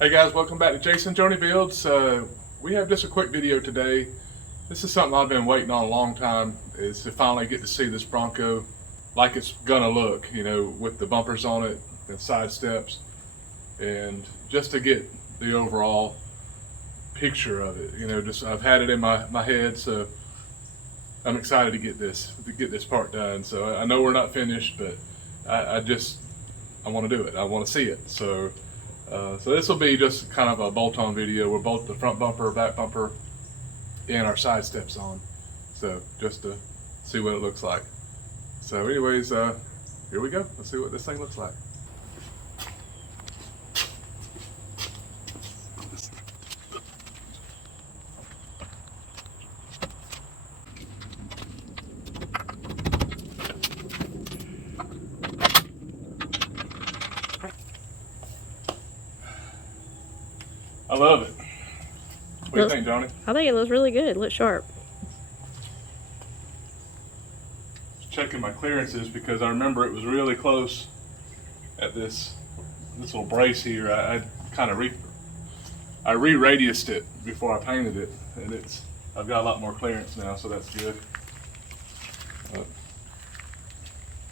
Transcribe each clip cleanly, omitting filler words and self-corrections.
Hey guys, welcome back to Jason Journey Builds. We have just a quick video today. This is something I've been waiting on a long time, is to finally get to see this Bronco like it's gonna look, you know, with the bumpers on it and side steps, and just to get the overall picture of it. You know, just I've had it in my head, so I'm excited to get this part done. So I know we're not finished, but I want to do it. I want to see it. So this will be just kind of a bolt-on video where both the front bumper, back bumper, and our side steps on. So just to see what it looks like. So anyways, here we go. Let's see what this thing looks like. I love it. What do you think, Johnny? I think it looks really good. It looks sharp. Just checking my clearances because I remember it was really close at this little brace here. I kind of re-radiused it before I painted it, and I've got a lot more clearance now, so that's good.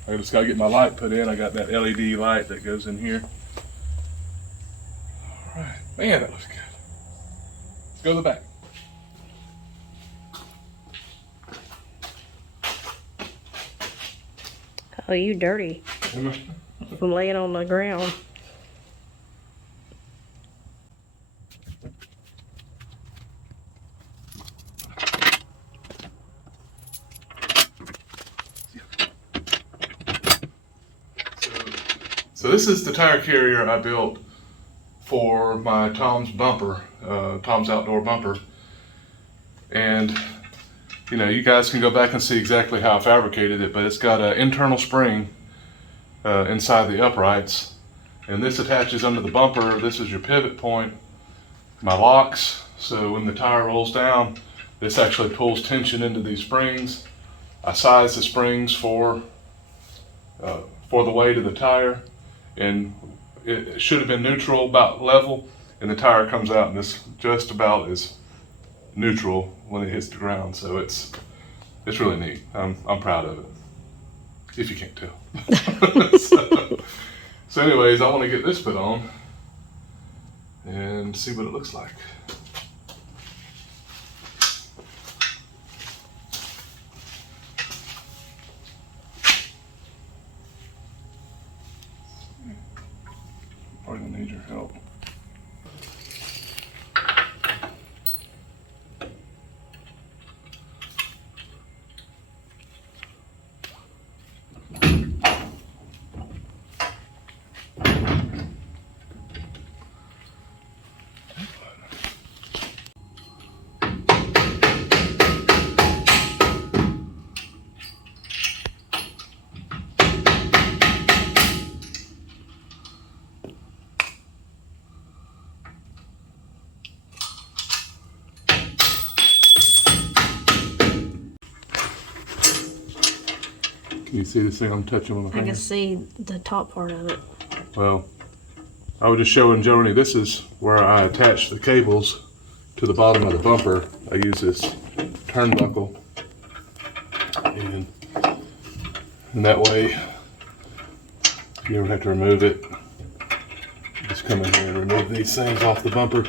I just got to get my light put in. I got that LED light that goes in here. All right, man, that looks good. Let's go to the back. Oh, you dirty from laying on the ground. So this is the tire carrier I built for my Tom's bumper, Tom's outdoor bumper. And you know, you guys can go back and see exactly how I fabricated it, but it's got an internal spring inside the uprights, and this attaches under the bumper. This is your pivot point, my locks, so when the tire rolls down, this actually pulls tension into these springs. I size the springs for the weight of the tire, and it should have been neutral, about level, and the tire comes out and this just about is neutral when it hits the ground. So it's really neat. I'm proud of it, if you can't tell. so anyways, I want to get this put on and see what it looks like. Probably gonna need your help. Can you see this thing I'm touching with my hand? I can see the top part of it. Well, I was just showing Joni, this is where I attach the cables to the bottom of the bumper. I use this turnbuckle, and that way, if you ever have to remove it, just come in here and remove these things off the bumper.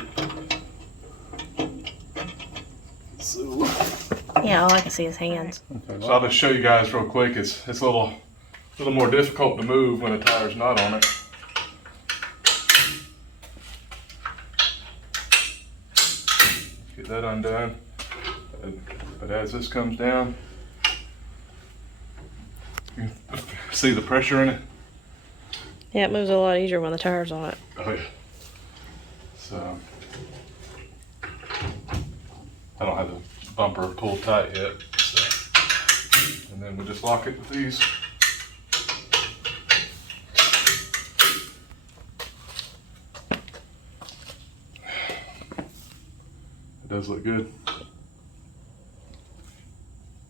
So, Yeah, all I can see is hands. okay, so I'll just show you guys real quick. It's a little more difficult to move when the tire's not on it. Get that undone. But as this comes down, you can see the pressure in it. Yeah, it moves a lot easier when the tire's on it. Oh yeah. So I don't have the bumper pulled tight yet. So. And then we just lock it with these. It does look good.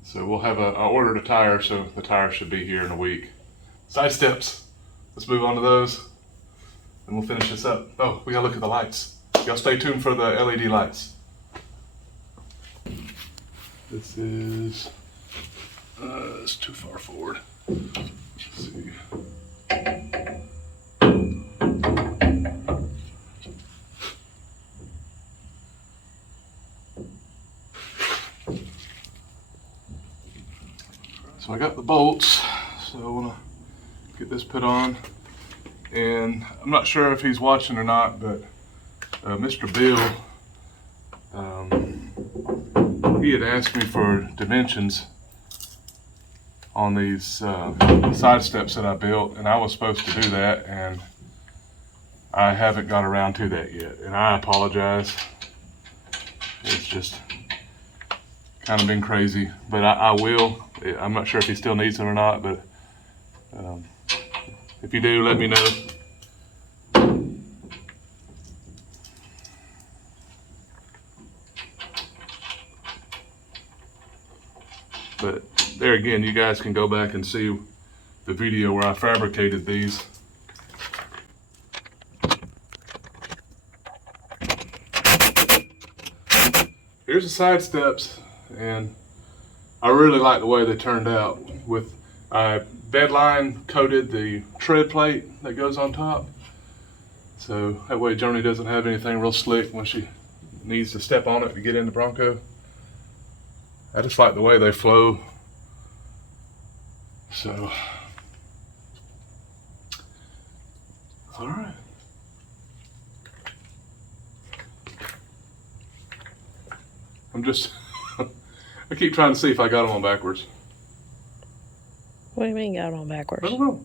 So we'll have I ordered a tire, so the tire should be here in a week. Sidesteps. Let's move on to those. and we'll finish this up. Oh, we gotta look at the lights. Y'all stay tuned for the LED lights. This is, it's too far forward. Let's see. So I got the bolts, so I want to get this put on. And I'm not sure if he's watching or not, but Mr. Bill, he had asked me for dimensions on these side steps that I built, and I was supposed to do that, and I haven't got around to that yet, and I apologize. It's just kind of been crazy, but I will. I'm not sure if he still needs them or not, but if you do, let me know. But there again, you guys can go back and see the video where I fabricated these. Here's the side steps, and I really like the way they turned out. With bedline coated the tread plate that goes on top, so that way Joni doesn't have anything real slick when she needs to step on it to get in the Bronco. I just like the way they flow. So, all right. I'm just, I keep trying to see if I got them on backwards. What do you mean got it on I backwards? don't know.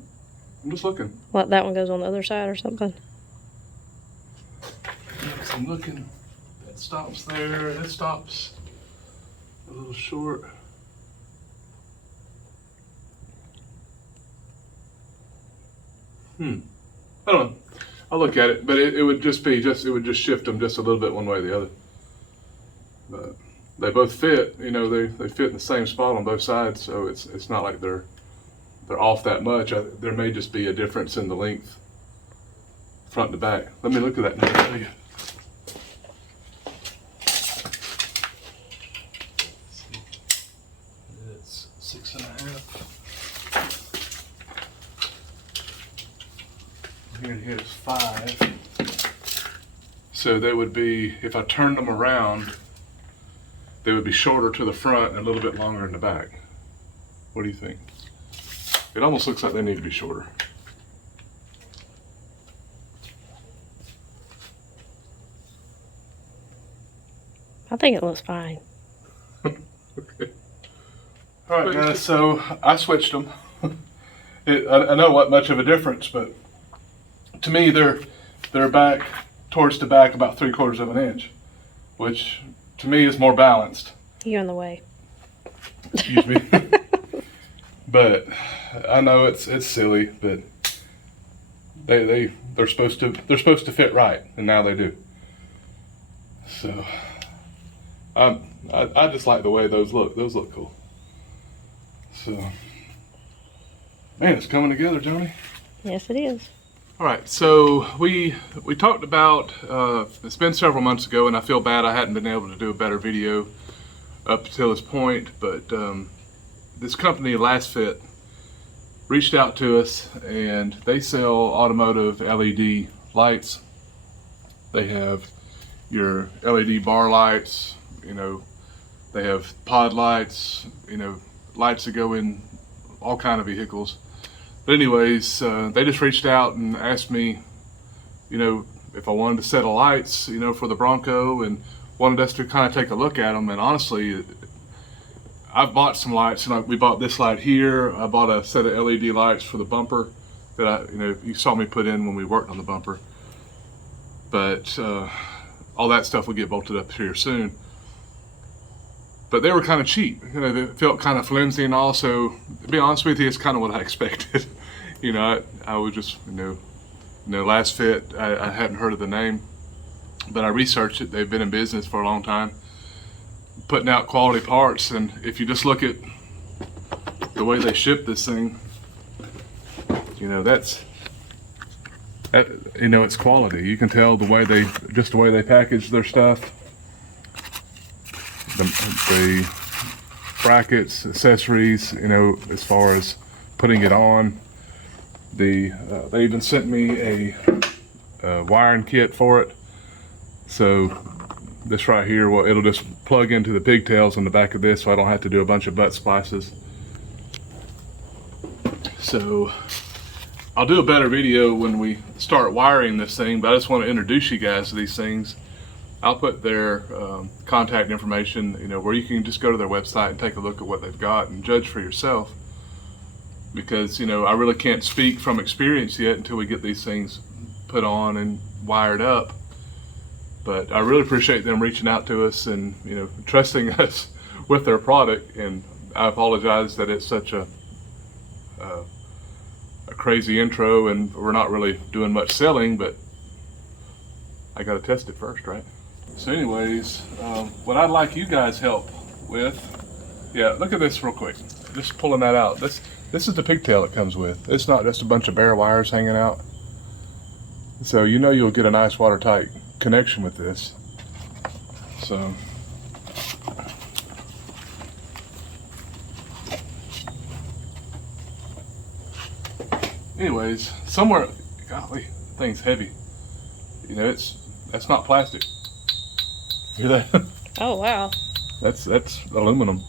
I'm just looking. What, that one goes on the other side or something? Yes, I'm looking. That stops there. That stops a little short. I don't know. I'll look at it, but it would just be it would just shift them just a little bit one way or the other. But they both fit. You know, they fit in the same spot on both sides, so it's not like they're off that much. There may just be a difference in the length, front to back. Let me look at that now and show you. It's 6.5. Here and here is 5. So they would be, if I turned them around, they would be shorter to the front and a little bit longer in the back. What do you think? It almost looks like they need to be shorter. I think it looks fine. Okay. All right, guys. So I switched them. I know what much of a difference, but to me, they're back towards the back about 3/4 of an inch, which to me is more balanced. You're in the way. Excuse me. But I know it's silly, but they're supposed to fit right, and now they do. So I just like the way those look. Those look cool. So man, it's coming together, Joni. Yes, it is. All right, so we talked about, it's been several months ago, and I feel bad I hadn't been able to do a better video up until this point, but this company, Last Fit, reached out to us, and they sell automotive LED lights. They have your LED bar lights, you know, they have pod lights, you know, lights that go in all kind of vehicles. But anyways, they just reached out and asked me, you know, if I wanted a set of lights, you know, for the Bronco, and wanted us to kind of take a look at them. And honestly, I've bought some lights, and we bought this light here. I bought a set of LED lights for the bumper that you saw me put in when we worked on the bumper. But all that stuff will get bolted up here soon. But they were kind of cheap. You know, they felt kind of flimsy, and also, to be honest with you, it's kind of what I expected. You know, I was just, you know, Last Fit, I hadn't heard of the name, but I researched it. They've been in business for a long time, putting out quality parts. And if you just look at the way they ship this thing, you know, that's you know, it's quality. You can tell the way they package their stuff. The brackets, accessories, you know, as far as putting it on. They even sent me a wiring kit for it. So this right here, well, it'll just plug into the pigtails on the back of this, so I don't have to do a bunch of butt splices. So I'll do a better video when we start wiring this thing, but I just want to introduce you guys to these things. I'll put their contact information, you know, where you can just go to their website and take a look at what they've got and judge for yourself. Because, you know, I really can't speak from experience yet until we get these things put on and wired up. But I really appreciate them reaching out to us and, you know, trusting us with their product. And I apologize that it's such a crazy intro and we're not really doing much selling, but I got to test it first, right? So anyways, what I'd like you guys help with, yeah, look at this real quick. Just pulling that out. This is the pigtail it comes with. It's not just a bunch of bare wires hanging out. So you know you'll get a nice watertight connection with this. So anyways, somewhere, golly, the thing's heavy. You know, that's not plastic. Hear that? Oh, wow. That's aluminum.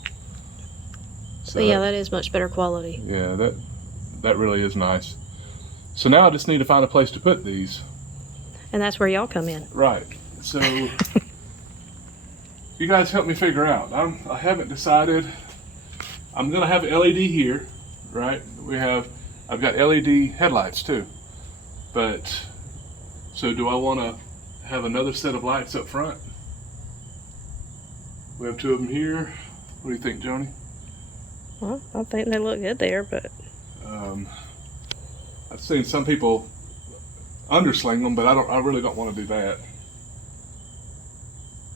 So yeah, that is much better quality. Yeah, that really is nice. So now I just need to find a place to put these. And that's where y'all come in. Right. So you guys help me figure out. I haven't decided. I'm gonna have an LED here, right? I've got LED headlights too. But so do I want to have another set of lights up front? We have two of them here. What do you think, Joni? Well, I think they look good there, but I've seen some people undersling them, but I really don't want to do that.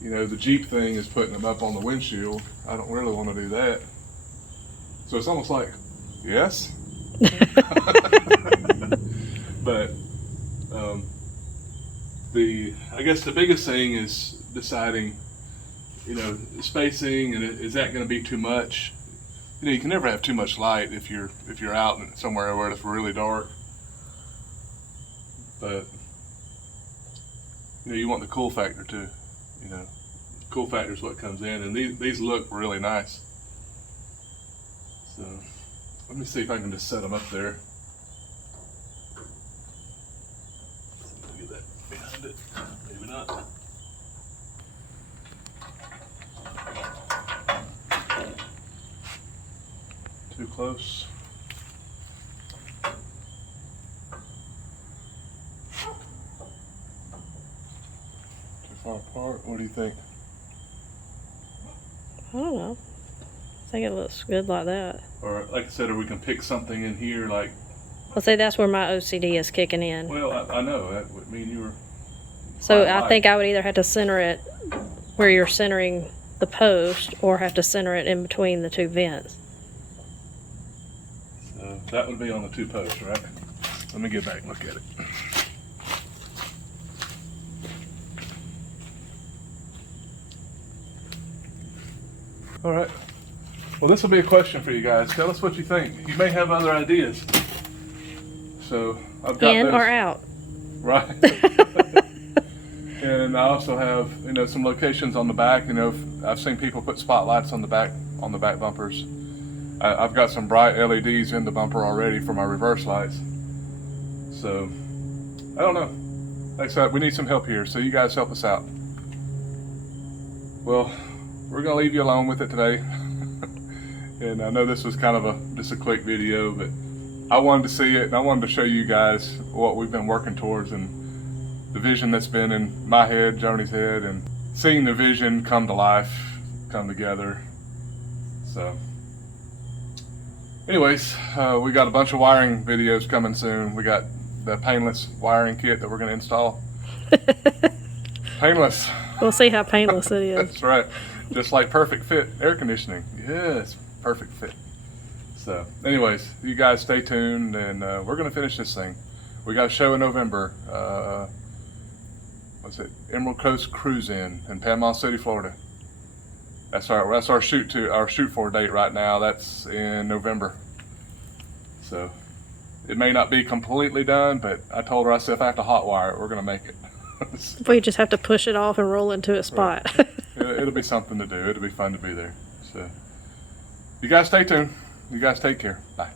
You know, the Jeep thing is putting them up on the windshield. I don't really want to do that. So it's almost like, yes. But I guess the biggest thing is deciding, you know, spacing, and is that going to be too much? You know, you can never have too much light if you're out somewhere where it's really dark. But you know, you want the cool factor too. You know, cool factor is what comes in, and these look really nice. So let me see if I can just set them up there. Get that behind it. Maybe not. Too close. Too far apart. What do you think? I don't know. I think it looks good like that. Or like I said, or we can pick something in here like. Well, see, that's where my OCD is kicking in. Well, I know that would mean you were. So I think I would either have to center it where you're centering the post, or have to center it in between the two vents. So that would be on the two posts, right? Let me get back and look at it. All right. Well, this will be a question for you guys. Tell us what you think. You may have other ideas. So I've got In those. or out. Right. And I also have, you know, some locations on the back. You know, I've seen people put spotlights on the back bumpers. I've got some bright LEDs in the bumper already for my reverse lights. So I don't know. Like I said, we need some help here. So you guys help us out. Well, we're gonna leave you alone with it today. And I know this was kind of just a quick video, but I wanted to see it and I wanted to show you guys what we've been working towards and the vision that's been in my head, Joni's head, and seeing the vision come to life, come together. So anyways, we got a bunch of wiring videos coming soon. We got the painless wiring kit that we're going to install. Painless. We'll see how painless it is. That's right. Just like perfect fit air conditioning. Yes, perfect fit. So anyways, you guys stay tuned, and we're going to finish this thing. We got a show in November. What's it? Emerald Coast Cruise In Panama City, Florida. That's our shoot for date right now. That's in November. So it may not be completely done, but I told her, I said, if I have to hotwire it, we're gonna make it. So, We just have to push it off and roll into a spot. it'll be something to do. It'll be fun to be there. So you guys stay tuned. You guys take care. Bye.